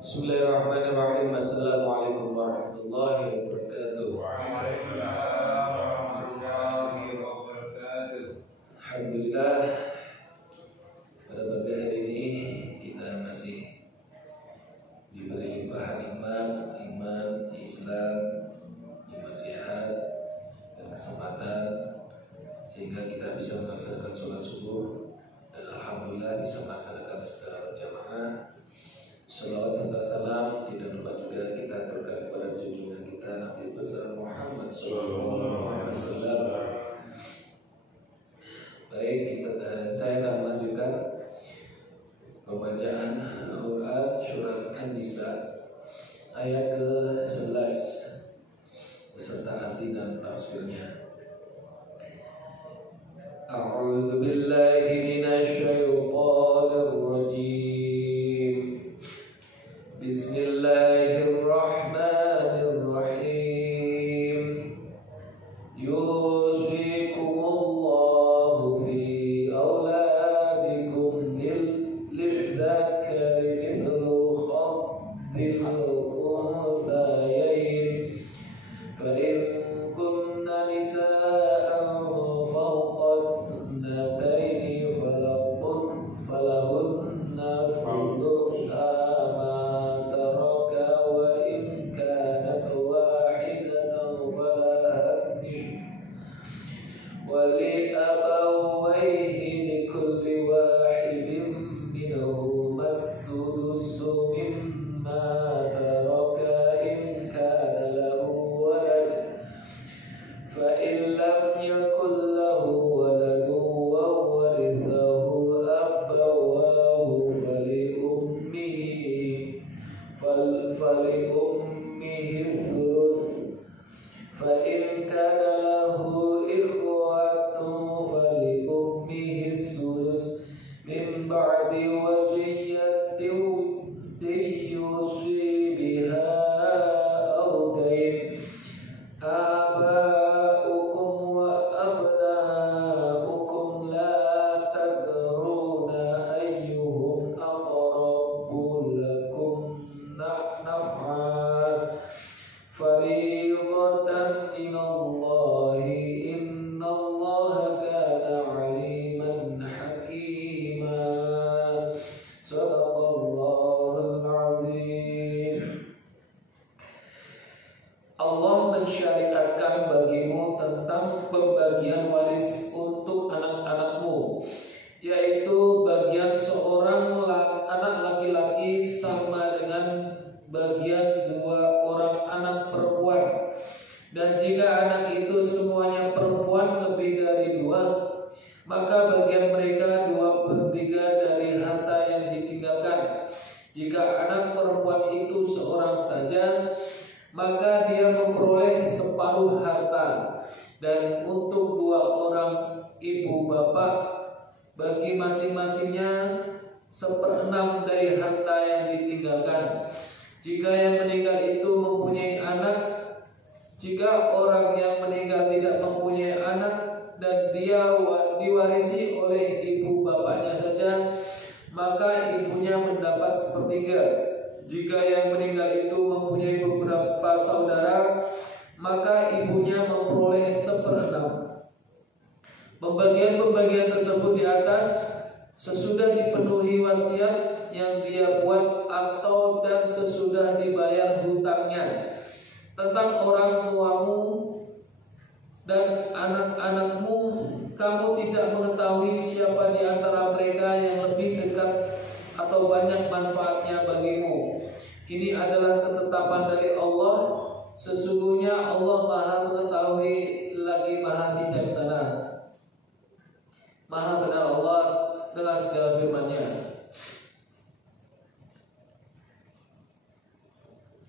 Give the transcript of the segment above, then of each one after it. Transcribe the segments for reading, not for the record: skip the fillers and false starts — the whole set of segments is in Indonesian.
Bismillahirrahmanirrahim. Assalamualaikum warahmatullahi wabarakatuh. Waalaikumsalam warahmatullahi wabarakatuh. Alhamdulillah, pada pagi hari ini kita masih diberi limpahan iman, Islam, nikmat sehat dan kesempatan sehingga kita bisa melaksanakan sholat subuh dan alhamdulillah bisa melaksanakan secara berjamaah. Salawat serta salam tidak lupa juga kita terkait kepada junjungan kita Nabi besar Muhammad SAW. Baik, saya akan melanjutkan pembacaan Al-Quran surat An-Nisa ayat ke-11 beserta arti dan tafsirnya. A'udzu billahi minasy syaithanir rajim. Bismillahirrahmanirrahim. Yusikumullahu fi auladikum lizzakari mithlu khaddil unthayayn fa in kunna nisaan fawqa ithnatayni falahunna thulutha Pembagian tersebut di atas sesudah dipenuhi wasiat yang dia buat atau dan sesudah dibayar hutangnya. Tentang orang tuamu dan anak-anakmu, kamu tidak mengetahui siapa di antara mereka yang lebih dekat atau banyak manfaatnya bagimu. Ini adalah ketetapan dari Allah. Sesungguhnya Allah Maha mengetahui lagi Maha bijaksana. Maha benar Allah dengan segala firman-Nya.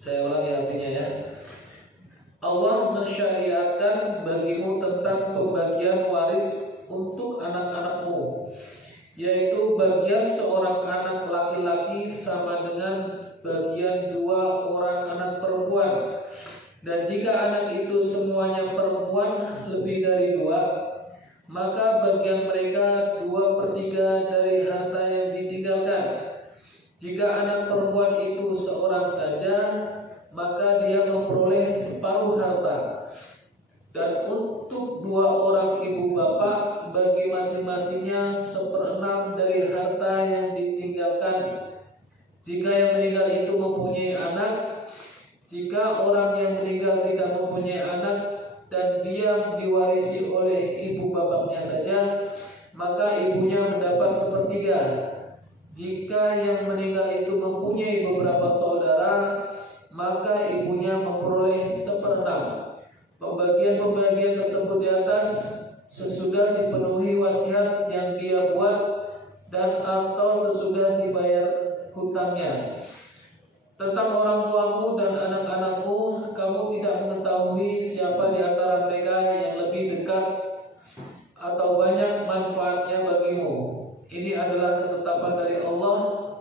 Saya ulangi artinya ya. Allah mensyariatkan bagimu tentang pembagian waris untuk anak-anakmu, yaitu bagian seorang anak laki-laki sama dengan bagian dua orang anak perempuan. Dan jika anak itu semuanya perempuan lebih dari dua, maka bagian mereka 2/3 dari harta yang ditinggalkan. Jika anak perempuan perempuan itu seorang saja, maka dia memperoleh separuh harta. Dan untuk dua orang ibu bapak, bagi masing-masingnya 1/6 dari harta yang ditinggalkan. Jika yang meninggal itu mempunyai anak, jika orang yang meninggal tidak mempunyai anak dan dia diwarisi oleh ibu bapaknya saja, maka ibunya mendapat 1/3. Jika yang meninggal itu mempunyai beberapa saudara, maka ibunya memperoleh 1/6. Pembagian-pembagian tersebut di atas sesudah dipenuhi wasiat yang dia buat dan atau sesudah dibayar hutangnya. Tentang orang tuamu dan anak-anakmu, kamu tidak mengetahui siapa di antara mereka yang lebih dekat atau banyak manfaatnya bagimu. Ini adalah ketetapan dari Allah.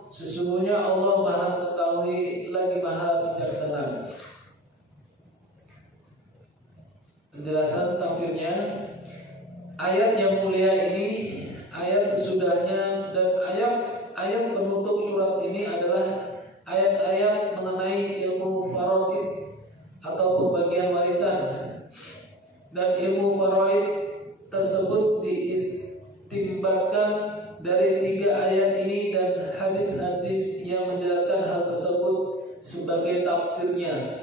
Sesungguhnya Allah Maha mengetahui lagi Maha bijaksana. Penjelasan tafsirnya, ayat yang mulia ini, ayat sesudahnya, dan ayat penutup surat ini adalah ayat-ayat mengenai ilmu faraid atau pembagian warisan. Dan ilmu faraid tersebut diistinbatkan dari 3 ayat ini dan hadis-hadis yang menjelaskan hal tersebut sebagai tafsirnya.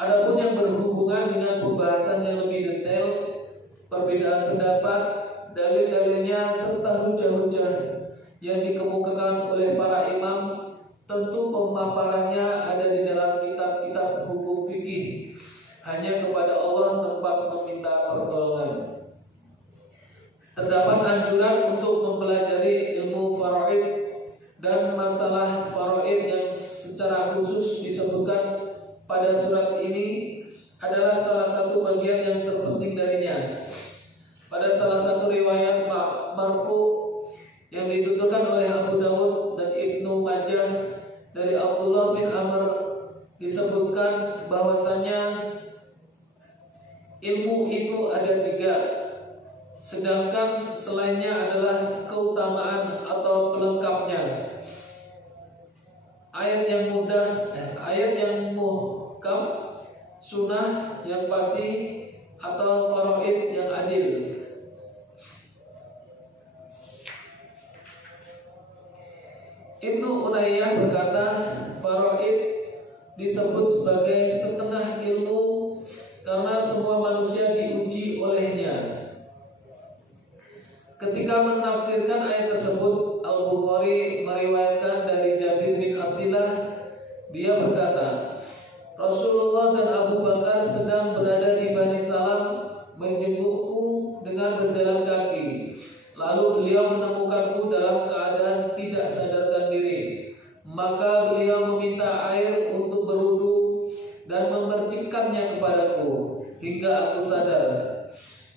Adapun yang berhubungan dengan pembahasan yang lebih detail, perbedaan pendapat, dalil-dalilnya serta hujah-hujah yang dikemukakan oleh para imam, tentu pemaparannya ada di dalam kitab-kitab hukum fikih. Hanya kepada Allah tempat meminta pertolongan. Terdapat anjuran untuk mempelajari ilmu faraid dan masalah faraid yang secara khusus disebutkan pada surat ini adalah salah satu bagian yang terpenting darinya. Pada salah satu riwayat marfu yang dituturkan oleh Abu Dawud dan Ibnu Majah dari Abdullah bin Amr disebutkan bahwasanya ilmu itu ada 3, sedangkan selainnya adalah keutamaan atau pelengkapnya. Ayat yang mudah, ayat yang muhkam, sunnah yang pasti, atau faraid yang adil. Ibnu Unayyah berkata, faraid disebut sebagai setengah ilmu karena semua manusia diuji olehnya. Ketika menafsirkan ayat tersebut, Al-Bukhari meriwayatkan dari Jabir bin Abdillah, dia berkata, Rasulullah dan Abu Bakar sedang berada di Bani Salam menjengukku dengan berjalan kaki. Lalu beliau menemukanku dalam keadaan tidak sadarkan diri. Maka beliau meminta air untuk berwudu dan memercikkannya kepadaku hingga aku sadar.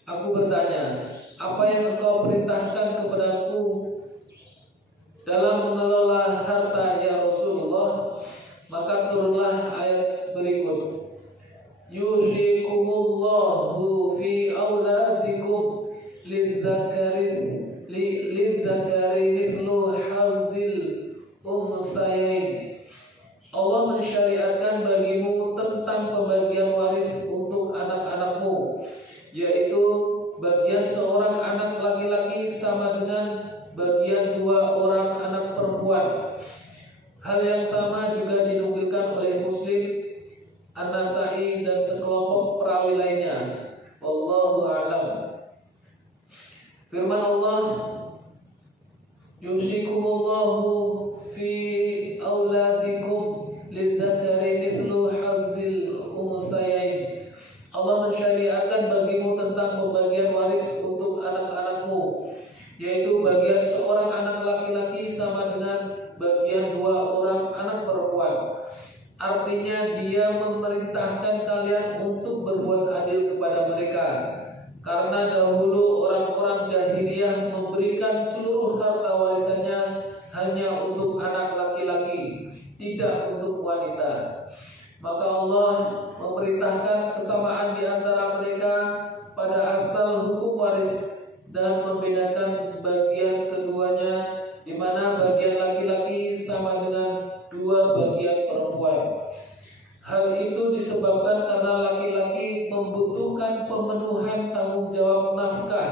Aku bertanya, apa yang engkau perintahkan kepadaku dalam mengelola harta ya Rasulullah? Maka turunlah ayat berikut. Yusikumullahu fi auladikum lidzakari mithlu hadzil unthayain. Allah mensyariatkan bagimu tentang pembagian waris untuk anak-anakmu, yaitu bagian seorang anak laki-laki sama dengan bagian 2 orang anak perempuan. Hal yang sama juga dinukilkan oleh Muslim, An-Nasai dan sekelompok perawi lainnya. Wallahu a'lam. Firman Allah, yusikumullahu fi auladikum lidzakari mithlu hadzil unthayain. Allah mensyariatkan bagimu tentang pembagian waris untuk anak-anakmu, yaitu bagian seorang anak laki-laki sama dengan bagian 2 orang anak perempuan. Artinya dia memerintahkan kalian untuk berbuat adil kepada mereka, karena dahulu orang-orang jahiliyah memberikan seluruh harta warisannya hanya untuk anak laki-laki, tidak untuk wanita. Maka Allah memerintahkan kesamaan di antara mereka pada asal hukum waris dan membedakan bagian keduanya, di mana bagian laki-laki sama dengan 2 dua bagian perempuan. Hal itu disebabkan karena laki-laki membutuhkan pemenuhan tanggung jawab nafkah,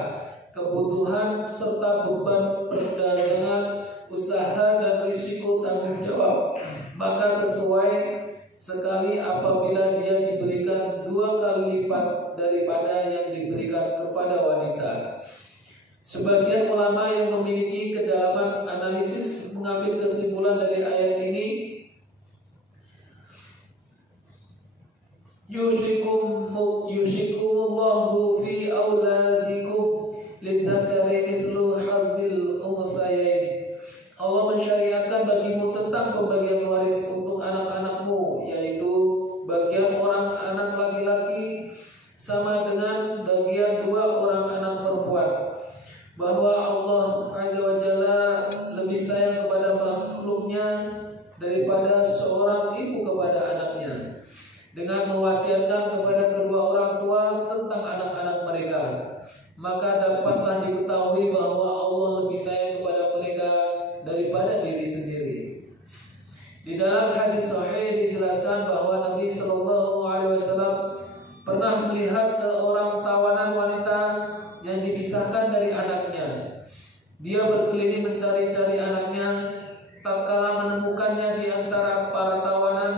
kebutuhan serta beban perdagangan, usaha dan risiko tanggung jawab. Maka sesuai sekali apabila dia diberikan 2 kali lipat daripada yang diberikan kepada wanita. Sebagian ulama yang memiliki kedalaman analisis mengambil kesimpulan dari ayat ini, Yushikumullahu fi auladikum lidzakari mithlu hadzil unthayain. Allah mensyariatkan bagimu tentang pembagian waris untuk anak-anakmu, yaitu bagian orang anak laki-laki sama dengan bagian 2 orang anak perempuan. Bahwa Allah Azza wa Jalla lebih sayang kepada makhluknya daripada seorang ibu kepada anaknya, dengan mewasiatkan kepada kedua orang tua tentang anak-anak mereka. Maka dapatlah diketahui bahwa Allah lebih sayang kepada mereka daripada diri sendiri. Di dalam hadis sahih dijelaskan bahwa Nabi Shallallahu Alaihi Wasallam pernah melihat seorang tawanan wanita yang dipisahkan dari anaknya. Dia berkeliling mencari-cari anaknya. Tatkala menemukannya di antara para tawanan,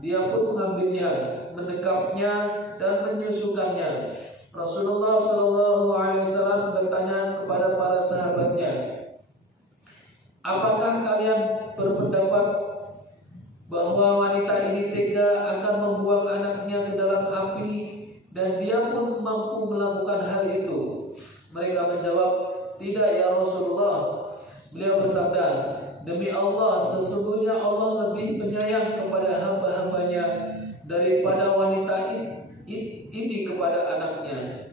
dia pun mengambilnya, mendekapnya dan menyusukannya. Rasulullah Shallallahu Alaihi Wasallam bertanya kepada para sahabatnya, apakah kalian berpendapat bahwa wanita ini tega akan membuang anaknya ke dalam api dan dia pun mampu melakukan hal itu? Mereka menjawab, tidak ya Rasulullah. Beliau bersabda, demi Allah, sesungguhnya Allah lebih penyayang kepada hamba-hambanya daripada wanita ini kepada anaknya.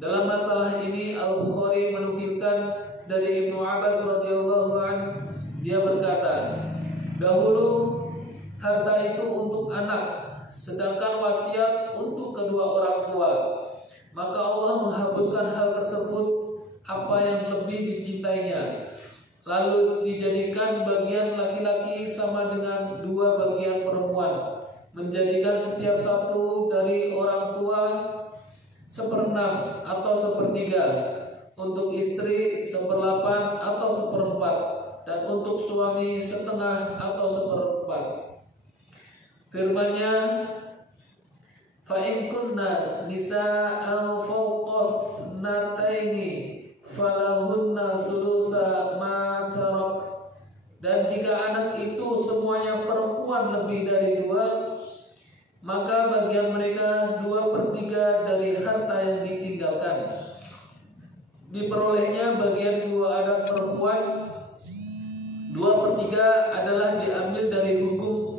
Dalam masalah ini Al-Bukhari menukilkan dari Ibnu Abbas radhiyallahu anhu, dia berkata, dahulu harta itu untuk anak, sedangkan wasiat untuk kedua orang tua. Maka Allah menghapuskan hal tersebut apa yang lebih dicintainya, lalu dijadikan bagian laki-laki sama dengan 2 bagian perempuan, menjadikan setiap satu dari orang tua 1/6 atau 1/3, untuk istri 1/8 atau 1/4, dan untuk suami 1/2 atau 1/4. Firman-Nya, fa in kunna nisa'an fawqa thnataini falahunna thulutsa ma tarak. Dan jika anak itu semuanya perempuan lebih dari 2, maka bagian mereka 2/3 dari harta yang ditinggalkan. Diperolehnya bagian 2 anak perempuan, 2/3 adalah diambil dari hukum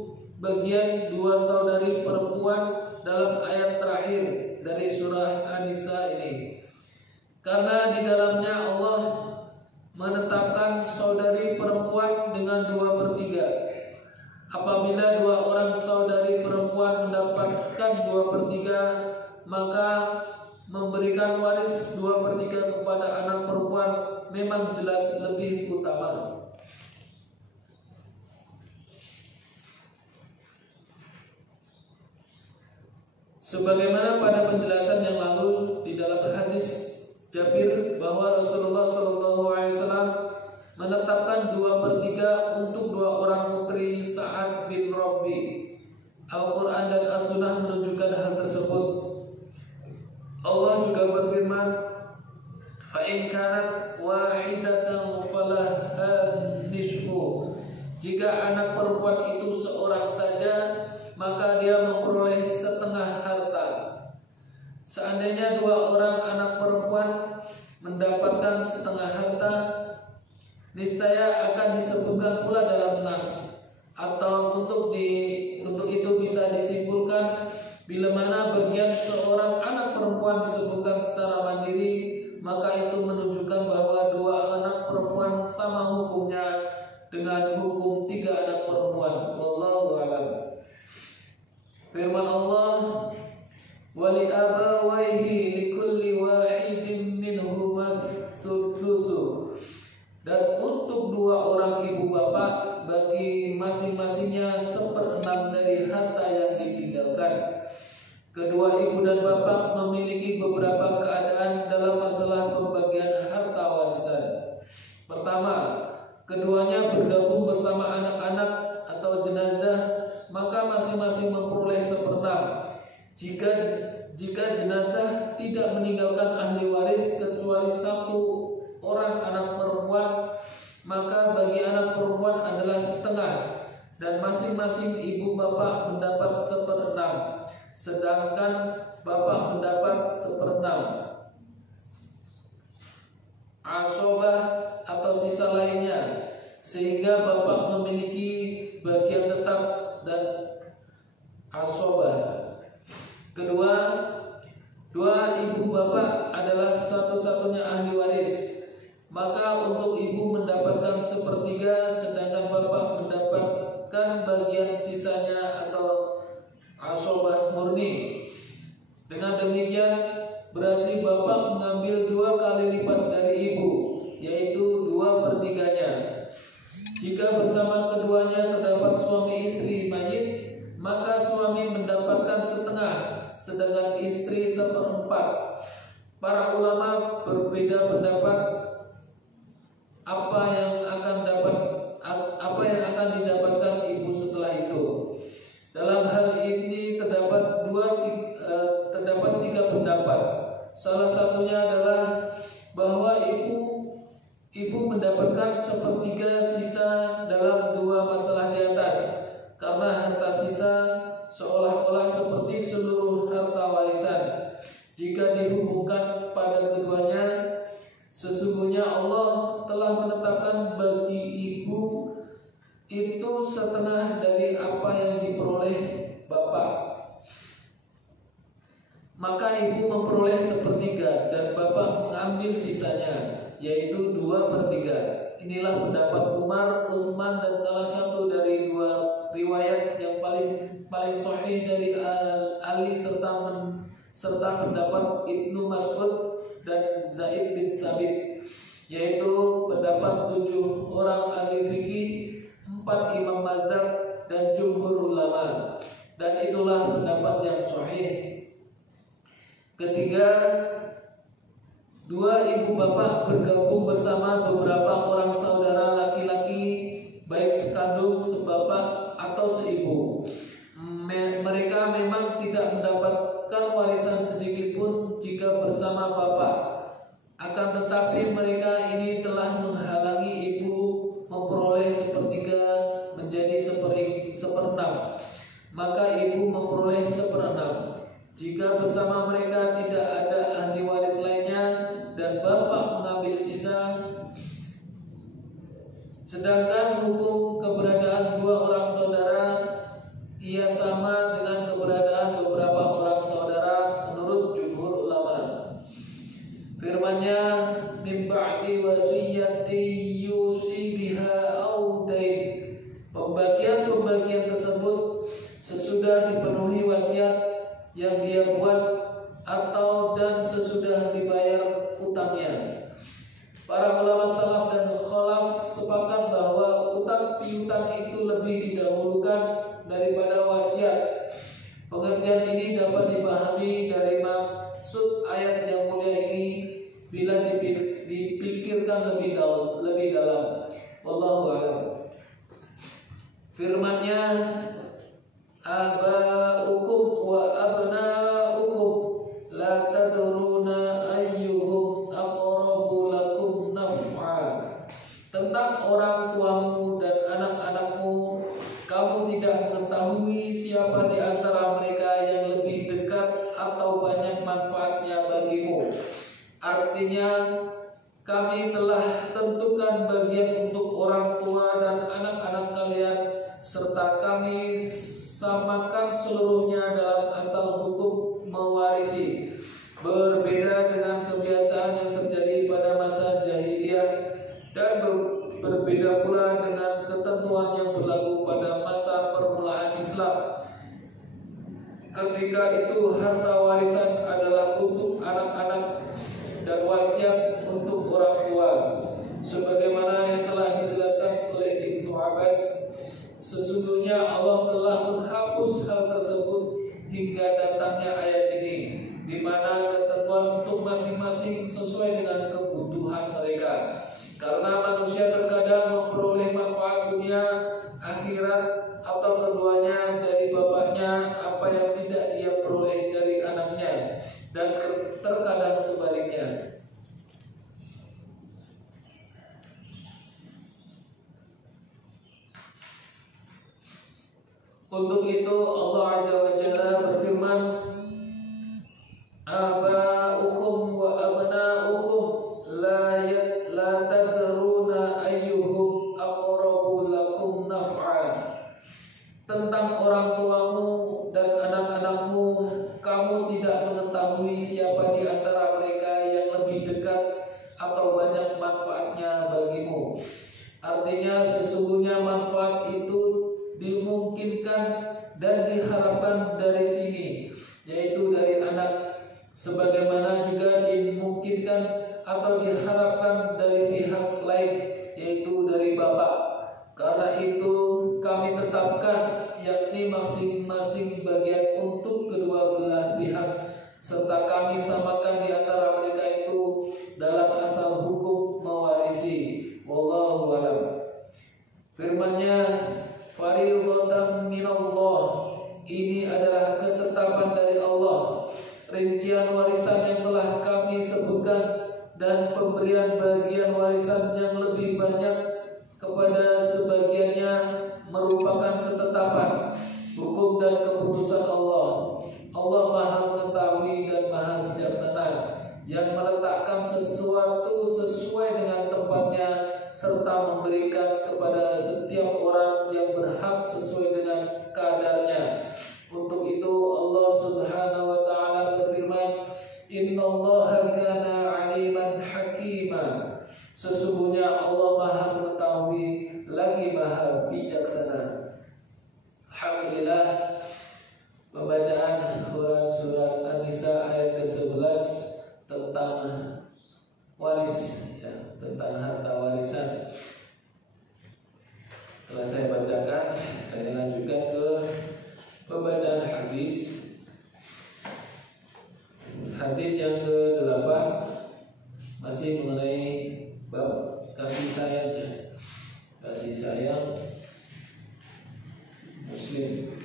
bagian 2 saudari perempuan dalam ayat terakhir dari surah An-Nisa ini, karena di dalamnya Allah menetapkan saudari perempuan dengan 2/3. Apabila 2 orang saudari perempuan mendapatkan 2/3, maka memberikan waris 2/3 kepada anak perempuan memang jelas lebih utama. Sebagaimana pada penjelasan yang lalu di dalam hadis Jabir bahwa Rasulullah SAW menetapkan 2/3 untuk 2 orang putri Sa'ad bin Rabi. Al-Quran dan As-Sunnah menunjukkan hal tersebut. Allah juga berfirman, fa in kanat wahidatan falaha nisfu. Jika anak perempuan itu seorang saja, maka dia memperoleh 1/2 harta. Seandainya 2 orang anak perempuan mendapatkan 1/2 harta, niscaya akan disebutkan pula dalam nas. Atau untuk itu bisa disimpulkan, bila mana bagian seorang anak perempuan disebutkan secara mandiri, maka itu menunjukkan bahwa 2 anak perempuan sama hukumnya dengan hukum 3 anak perempuan. Wallahu a'lam. Firman Allah, wali abawaihi likulli wahidin minhuma sulusu. Dan untuk 2 orang ibu bapak, bagi masing-masingnya 1/6 dari harta yang ditinggalkan. Kedua ibu dan bapak memiliki beberapa keadaan dalam masalah pembagian harta warisan. Pertama, keduanya bergabung bersama anak-anak atau jenazah, maka masing-masing memperoleh 1/6. Jika jenazah tidak meninggalkan ahli waris kecuali 1 orang anak perempuan, maka bagi anak perempuan adalah setengah, dan masing-masing ibu bapak mendapat 1/6, sedangkan bapak mendapat 1/6. Asobah atau sisa lainnya, sehingga bapak memiliki bagian tetap dan asobah. Kedua, dua ibu bapak adalah satu-satunya ahli waris, maka untuk ibu mendapatkan 1/3, sedangkan bapak mendapatkan bagian sisanya atau asobah murni. Dengan demikian berarti bapak mengambil 2 kali lipat dari ibu, yaitu 2/3-nya. Jika bersama keduanya terdapat suami istri mayit, maka suami mendapatkan setengah, sedangkan istri 1/4. Para ulama berbeda pendapat apa yang akan didapatkan ibu setelah itu. Dalam hal ini terdapat 3 pendapat. Salah satunya adalah bahwa ibu mendapatkan 1/3 sisa dalam 2 masalah di atas, karena harta sisa seolah-olah seperti seluruh harta warisan. Jika dihubungkan pada keduanya, sesungguhnya Allah telah menetapkan bagi ibu itu setengah dari apa yang diperoleh bapak. Maka ibu memperoleh 1/3 dan bapak mengambil sisanya, yaitu 2/3. Inilah pendapat Umar, Utsman, dan salah satu dari 2 riwayat yang paling sahih dari Ali serta pendapat Ibnu Mas'ud dan Zaid bin Thabit, yaitu pendapat 7 orang ahli fikih, 4 imam mazhab, dan jumhur ulama, dan itulah pendapat yang sahih. Ketiga, 2 ibu bapak bergabung bersama beberapa orang saudara laki-laki, baik sekandung, sebapak, atau seibu. Mereka memang tidak mendapatkan warisan sedikit pun jika bersama bapak. Akan tetapi mereka ini telah menghalangi ibu memperoleh 1/3 menjadi 1/6. Maka ibu memperoleh 1/6. Jika bersama mereka tidak ada ahli waris lainnya dan bapak mengambil sisa, sedangkan hukum keberadaan 2 orang saudara ia sama dengan keberadaan beberapa orang saudara menurut jumhur ulama. Firman-Nya, min ba'di wasiyyati yusi biha aw dain. Pembagian tersebut sesudah dipenuhi wasiat yang dia buat atau dan sesudah dibayar utangnya. Para ulama salaf dan khalaf sepakat bahwa utang piutang itu lebih didahulukan daripada wasiat. Pengertian ini dapat dipahami dari maksud ayat yang mulia ini bila dipikirkan lebih dalam. Wallahu a'lam. Firman-Nya, aba'ukum wa abna'ukum la tadruna ayyuhum aqrabu lakum naf'a. Tentang orang tuamu dan anak-anakmu, kamu tidak mengetahui siapa di antara mereka yang lebih dekat atau banyak manfaatnya bagimu. Artinya, kami telah tentukan bagian untuk orang tua dan anak-anak kalian, serta kami samakan seluruhnya dalam asal hukum mewarisi. Berbeda dengan kebiasaan yang terjadi pada masa jahiliyah dan berbeda pula dengan ketentuan yang berlaku pada masa permulaan Islam. Ketika itu harta warisan adalah untuk anak-anak dan wasiat untuk orang tua, sebagaimana yang telah dijelaskan oleh Ibnu Abbas. Sesungguhnya Allah atau keduanya dari bapaknya apa yang tidak dia peroleh dari anaknya, dan terkadang sebaliknya. Untuk itu Allah Azza wa Jalla berfirman, aba'ukum wa abna'ukum la tadruna ayyuhum aqrabu lakum naf'a. Tentang orang tuamu dan anak-anakmu, kamu tidak mengetahui siapa di antara mereka yang lebih dekat atau banyak manfaatnya bagimu. Artinya sesungguhnya manfaat itu dimungkinkan dan diharapkan dari sini, yaitu dari anak, sebagaimana juga dimungkinkan atau diharapkan dari pihak lain, yaitu dari bapak. Karena itu kami tetapkan, yakni masing-masing bagian untuk kedua belah pihak, serta kami samakan di antara mereka itu dalam asal hukum mewarisi. Wallahu a'lam. Firman-Nya, fariidatan minallah, ini adalah ketetapan dari Allah. Rincian warisan yang telah kami sebutkan dan pemberian bagian warisan yang lebih banyak kepada sebagiannya merupakan ketetapan, hukum dan keputusan Allah. Allah Maha mengetahui dan Maha bijaksana, yang meletakkan sesuatu sesuai dengan tempatnya serta memberikan kepada setiap orang yang berhak sesuai dengan kadarnya. Untuk itu Allah Subhanahu wa taala berfirman, innallaha kana aliman hakima. Sesungguhnya Allah Maha mengetahui lagi Maha bijaksana. Alhamdulillah, pembacaan surat An-Nisa ayat ke-11 tentang waris, ya, tentang harta warisan telah saya bacakan. Saya lanjutkan ke pembacaan hadis. Hadis yang ke-8 masih mengenai bab kasih sayang, kasih sayang Muslim.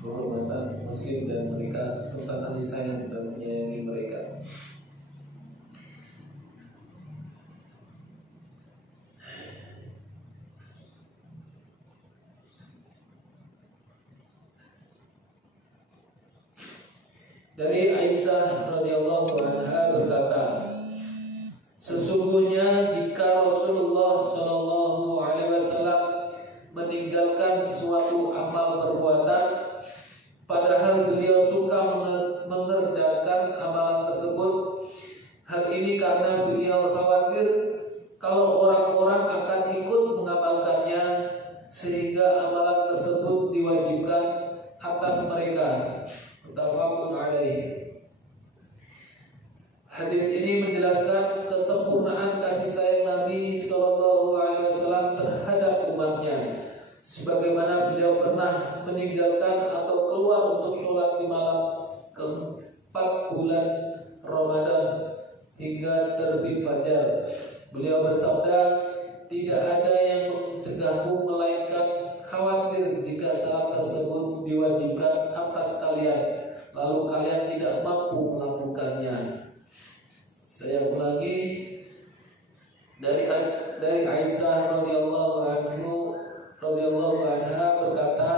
Kehormatan Muslim dan mereka, serta kasih sayang dan menyayangi mereka. Dari Aisyah radhiyallahu anha berkata, sesungguhnya jika Rasulullah Shallallahu alaihi wasallam meninggalkan suatu amal perbuatan, padahal beliau suka mengerjakan amalan tersebut, hal ini karena beliau khawatir kalau orang-orang akan ikut mengamalkannya, sehingga amalan tersebut diwajibkan atas mereka. Muttafaqun alaih. Hadis ini menjelaskan kesempurnaan kasih sayang Nabi Shallallahu alaihi wasallam terhadap umatnya, sebagaimana beliau pernah meninggalkan atau keluar untuk sholat di malam ke-4 bulan Ramadan hingga terbit fajar. Beliau bersabda, tidak ada yang mencegahmu melainkan khawatir jika salat tersebut diwajibkan atas kalian, lalu kalian tidak mampu melakukannya. Saya ulangi, dari Aisyah radhiyallahu anha berkata,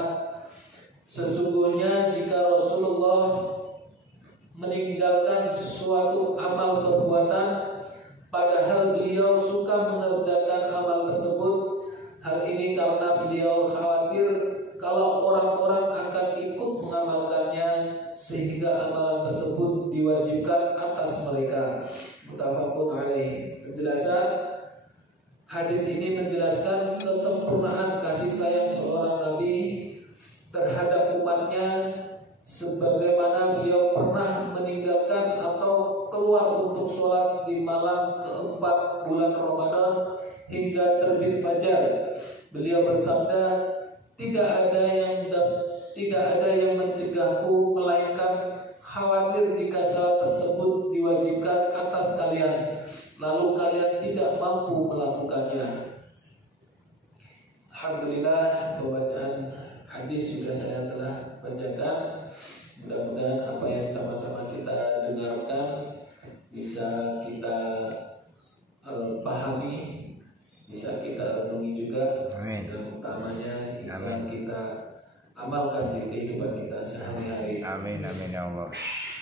sesungguhnya jika Rasulullah meninggalkan suatu amal perbuatan, padahal beliau suka mengerjakan amal tersebut, hal ini karena beliau khawatir kalau orang-orang akan ikut mengamalkannya, sehingga amalan tersebut diwajibkan atas mereka. Muttafaqun alaih. Penjelasan hadis ini menjelaskan kesempurnaan kasih sayang seorang Nabi terhadap umatnya, sebagaimana beliau pernah meninggalkan atau keluar untuk sholat di malam ke-4 bulan Ramadan hingga terbit fajar. Beliau bersabda, tidak ada yang mencegahku melainkan khawatir jika salat tersebut diwajibkan atas kalian, lalu kalian tidak mampu melakukannya. Alhamdulillah, pembacaan hadis sudah saya telah bacakan. Mudah-mudahan apa yang sama-sama kita dengarkan bisa kita pahami, bisa kita renungi juga. Amin. Dan utamanya bisa Amin. kita amalkan di kehidupan kita sehari-hari. Amin amin ya Allah.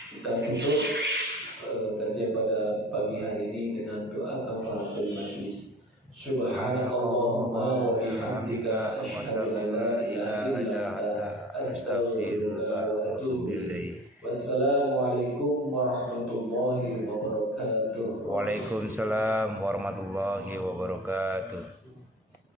Kita tutup kajian pada pagi hari ini dengan doa kafaratul majlis. Subhanallahumma wa bihamdika asyhadu an la ilaha illa anta astaghfiruka wa atubu ilaik. Wassalamualaikum warahmatullahi wabarakatuh. Waalaikumsalam warahmatullahi wabarakatuh.